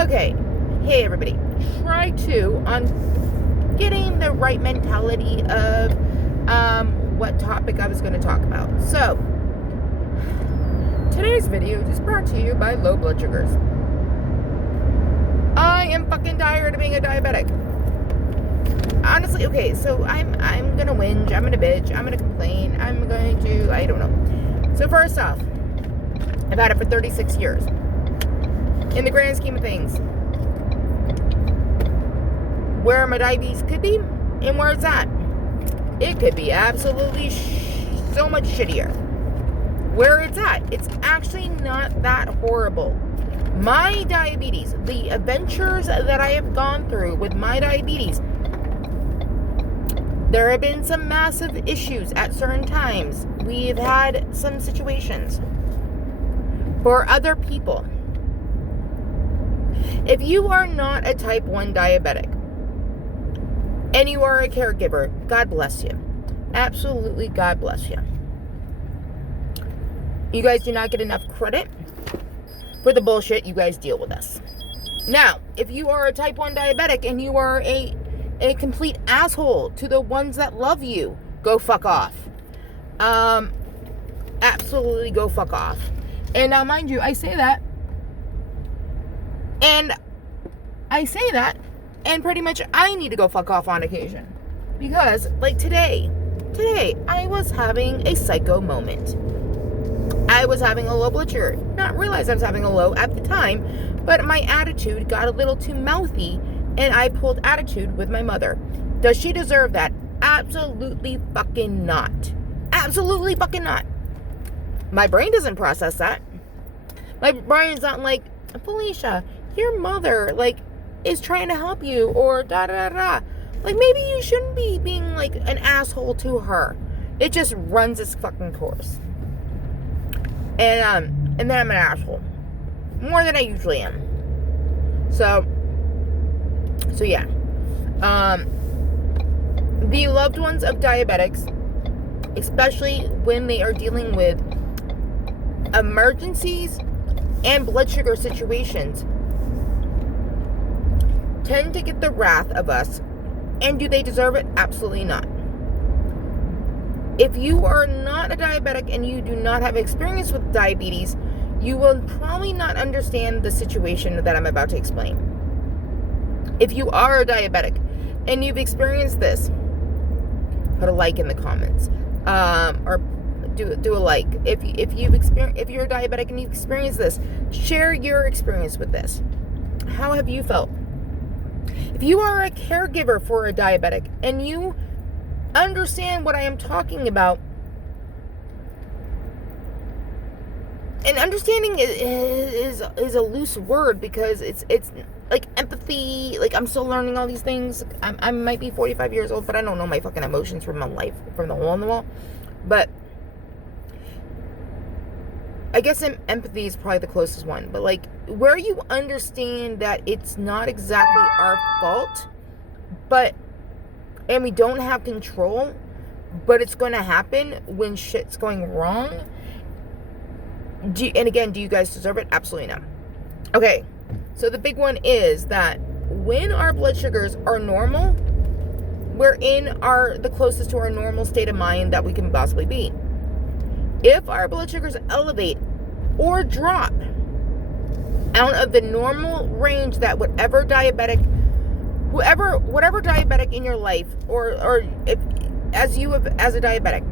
Okay, hey everybody. Try to on getting the right mentality of what topic I was going to talk about. So, today's video is brought to you by low blood sugars. I am fucking tired of being a diabetic. Honestly, okay, so I'm gonna whinge, I'm gonna bitch, I'm gonna complain, I don't know. So first off, I've had it for 36 years. In the grand scheme of things, where my diabetes could be and where it's at, it could be absolutely so much shittier. Where it's at, it's actually not that horrible. My diabetes, the adventures that I have gone through with my diabetes, there have been some massive issues at certain times. We've had some situations. For other people, if you are not a type 1 diabetic and you are a caregiver, God bless you. Absolutely, God bless you. You guys do not get enough credit for the bullshit you guys deal with us. Now, if you are a type 1 diabetic and you are a complete asshole to the ones that love you, go fuck off. Absolutely go fuck off. And now, mind you, I say that, and pretty much I need to go fuck off on occasion. Because, like today, I was having a psycho moment. I was having a low blood sugar. Not realize I was having a low at the time, but my attitude got a little too mouthy, and I pulled attitude with my mother. Does she deserve that? Absolutely fucking not. Absolutely fucking not. My brain doesn't process that. My brain's not like, Felicia, your mother, is trying to help you, or da-da-da-da. Maybe you shouldn't be being, an asshole to her. It just runs its fucking course. And then I'm an asshole. More than I usually am. So yeah. The loved ones of diabetics, especially when they are dealing with emergencies and blood sugar situations, tend to get the wrath of us. And do they deserve it? Absolutely not. If you are not a diabetic and you do not have experience with diabetes, you will probably not understand the situation that I'm about to explain. If you are a diabetic and you've experienced this, put a like in the comments, or do a like. If you're a diabetic and you've experienced this, share your experience with this. How have you felt? If you are a caregiver for a diabetic and you understand what I am talking about, and understanding is a loose word because it's like empathy. I'm still learning all these things. I might be 45 years old, but I don't know my fucking emotions from my life, from the hole in the wall. But I guess empathy is probably the closest one. But where you understand that it's not exactly our fault, and we don't have control, but it's going to happen when shit's going wrong. Do you guys deserve it? Absolutely not. Okay, so the big one is that when our blood sugars are normal, we're in the closest to our normal state of mind that we can possibly be. If our blood sugars elevate or drop out of the normal range that whatever diabetic in your life, or if as a diabetic.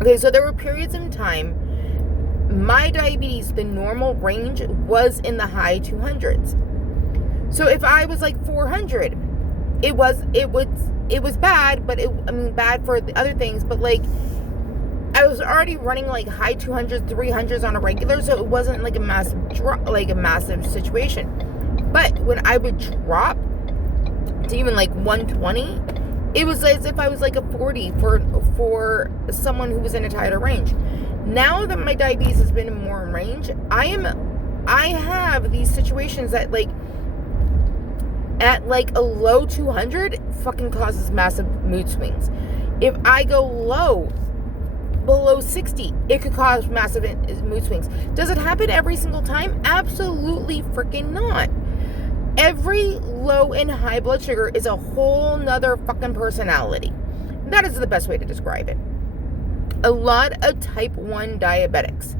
Okay, so there were periods in time, my diabetes, the normal range was in the high 200s. So if I was 400, it was bad, but bad for the other things, but I was already running high 200s, 300s on a regular, so it wasn't a massive drop, a massive situation. But when I would drop to even 120, it was as if I was a 40 for someone who was in a tighter range. Now that my diabetes has been more in range, I have these situations that at a low 200 fucking causes massive mood swings. If I go low below 60, it could cause massive mood swings. Does it happen every single time? Absolutely freaking not. Every low and high blood sugar is a whole nother fucking personality. That is the best way to describe it. A lot of type 1 diabetics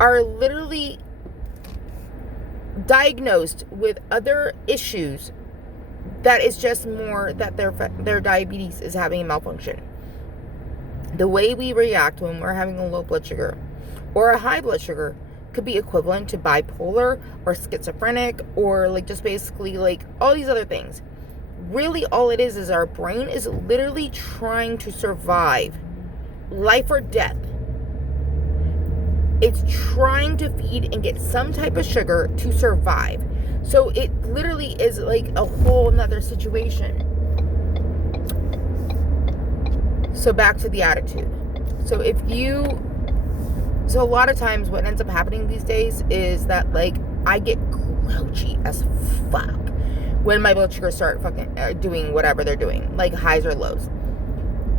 are literally diagnosed with other issues that is just more that their diabetes is having a malfunction. The way we react when we're having a low blood sugar or a high blood sugar could be equivalent to bipolar or schizophrenic or like just basically like all these other things. Really all it is our brain is literally trying to survive life or death. It's trying to feed and get some type of sugar to survive. So it literally is like a whole nother situation. So back to the attitude. So a lot of times what ends up happening these days is that like I get grouchy as fuck when my blood sugars start fucking doing whatever they're doing, like highs or lows.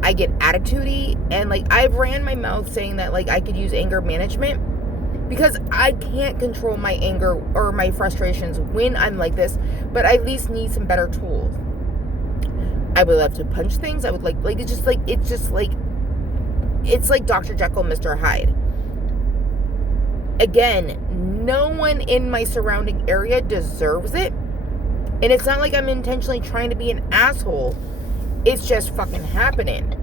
I get attitude-y, and like I've ran my mouth saying that like I could use anger management because I can't control my anger or my frustrations when I'm like this, but I at least need some better tools. I would love to punch things. I would like it's like Dr. Jekyll, Mr. Hyde. Again, no one in my surrounding area deserves it. And it's not like I'm intentionally trying to be an asshole. It's just fucking happening.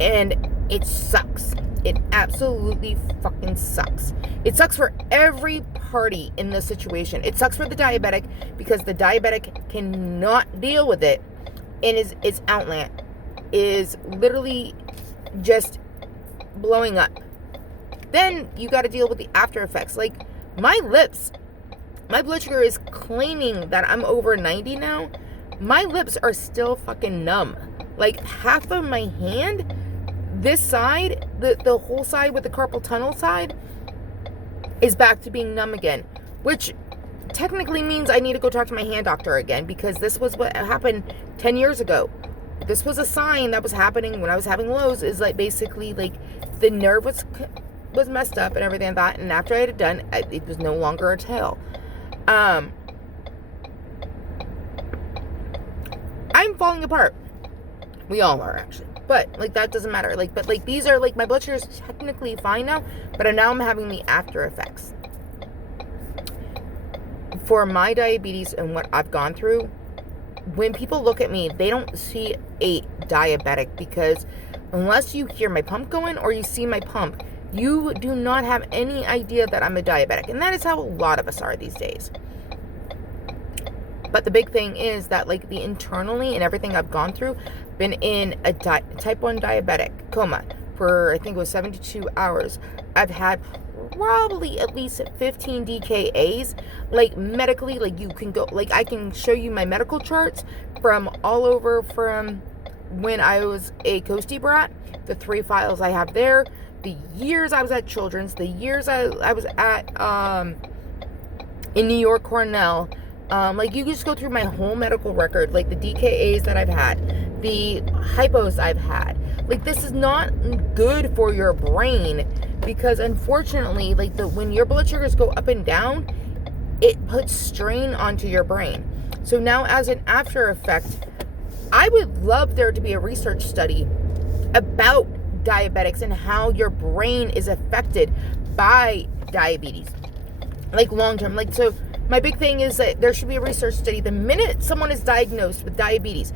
And it sucks. It absolutely fucking sucks. It sucks for every party in this situation. It sucks for the diabetic because the diabetic cannot deal with it. And its outlet is literally just blowing up. Then you got to deal with the after effects. Like my lips, my blood sugar is claiming that I'm over 90 now. My lips are still fucking numb. Like half of my hand, this side, the whole side with the carpal tunnel side, is back to being numb again. Which technically means I need to go talk to my hand doctor again because this was what happened 10 years ago. This was a sign that was happening when I was having lows, is like basically like the nerve was messed up and everything like that, and after I had it done, it was no longer a tail. I'm falling apart. We all are, actually. But, like, that doesn't matter. Like, but, like, these are, like, my blood sugar is technically fine now, but now I'm having the after effects. For my diabetes and what I've gone through, when people look at me, they don't see a diabetic because unless you hear my pump going or you see my pump, you do not have any idea that I'm a diabetic. And that is how a lot of us are these days. But the big thing is that like the internally and everything I've gone through, been in a type 1 diabetic coma for I think it was 72 hours. I've had probably at least 15 DKAs. Like medically, like you can go, like I can show you my medical charts from all over from when I was a Coastie brat, the 3 files I have there, the years I was at Children's, the years I was at in New York Cornell. Like you can just go through my whole medical record, like the DKAs that I've had, the hypos I've had. Like this is not good for your brain because unfortunately, like when your blood sugars go up and down, it puts strain onto your brain. So now as an after effect, I would love there to be a research study about diabetics and how your brain is affected by diabetes. Like long term. Like so my big thing is that there should be a research study. The minute someone is diagnosed with diabetes,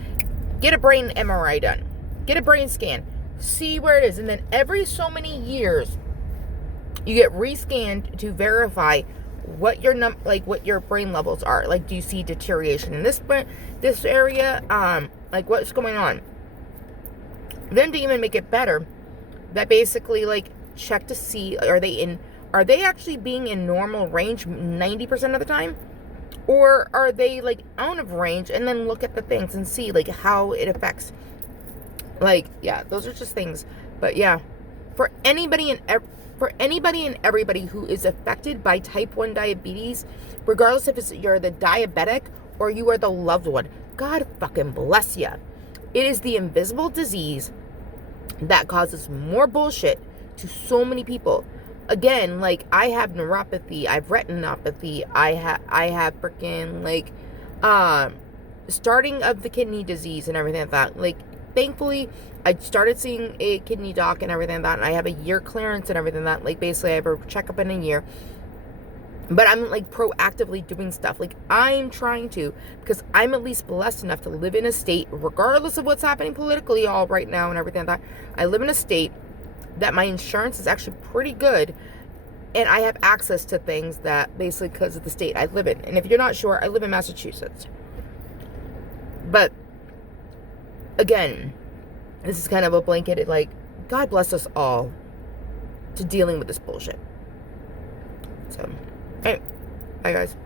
get a brain MRI done. Get a brain scan. See where it is. And then every so many years, you get rescanned to verify what your what your brain levels are. Like, do you see deterioration in this area? Like, what's going on? Then to even make it better, that basically, like, check to see, are they actually being in normal range 90% of the time? Or are they, like, out of range? And then look at the things and see, like, how it affects. Like, yeah, those are just things. But, yeah, for anybody and everybody who is affected by type 1 diabetes, regardless if you're the diabetic or you are the loved one, God fucking bless you. It is the invisible disease that causes more bullshit to so many people. Again, like, I have neuropathy, I have retinopathy, I have freaking, like, starting of the kidney disease and everything like that. Like, thankfully, I started seeing a kidney doc and everything like that, and I have a year clearance and everything like that. Like, basically, I have a checkup in a year. But I'm, like, proactively doing stuff. Like, I'm trying to, because I'm at least blessed enough to live in a state, regardless of what's happening politically all right now and everything like that. I live in a state that my insurance is actually pretty good, and I have access to things that, basically, because of the state I live in. And if you're not sure, I live in Massachusetts. But, again, this is kind of a blanketed, like, God bless us all to dealing with this bullshit. So, anyway, bye guys.